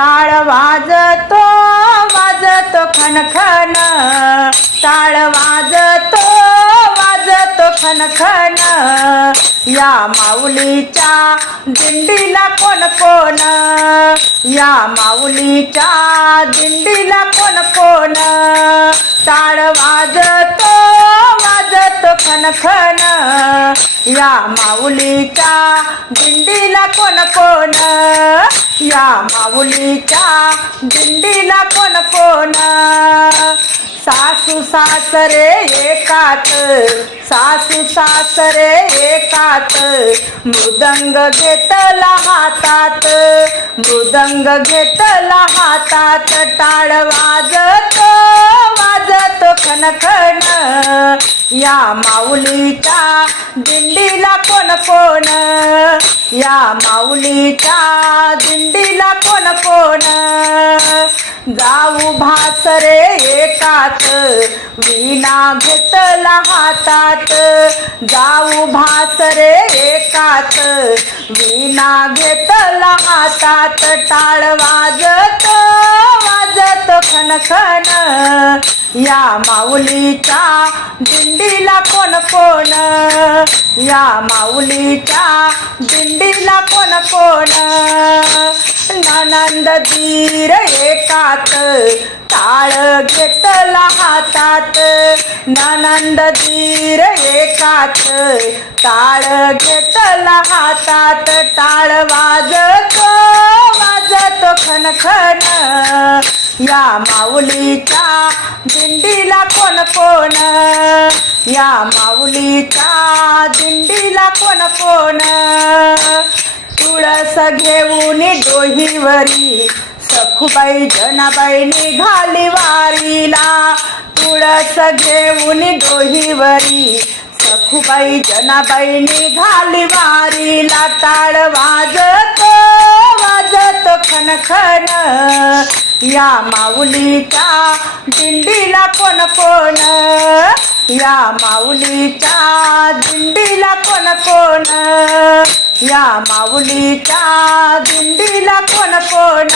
टाळ वाजतो वाजतो खनखन. टाळ वाजतो वाजतो खनखन. या माऊलीच्या दिंडीला कोण कोण? या माऊलीच्या दिंडीला कोण कोण? टाळ वाजतो वाजतो खनखन. या माऊलीच्या दिंडीला कोण कोण? माऊलीच्या दिंडीला कोण कोण? सासू सासरे एकात सासू सासरे एकात मृदंग घेतला हातात मृदंग घेतला हातात टाळ वाजत वाजत खनखन या माऊलीच्या दिंडीला कोण कोण? या माऊलीच्या दिंडीला कोण कोण? जाऊ भासरे एकात विना घेतला हातात. जाऊ भासरे एकात विना घेतला हातात. टाळ वाजत वाजत खनखन. या माऊलीच्या दिंडीला कोण कोण या माऊलीच्या दिंडीला कोण कोण नानंद धीर एकात टाळ घेतला हातात. नानंद धीर एकात टाळ घेतला हातात. टाळ वाजत वाजत खनखन. या माऊलीच्या दिंडीला कोण कोण? या माऊलीच्या दिंडीला कोण कोण? तुळस घेऊन डोहीवरी सखुबाई जनाबाई निघाली वारीला. तुळस घेऊन डोहीवरी सखुबाई जनाबाई निघाली वारीला. ताळ वाजत वाजत खनखन. या माऊलीच्या दिंडीला कोण कोण? या माऊलीच्या दिंडीला कोण कोण? या माऊलीच्या दिंडीला कोण कोण?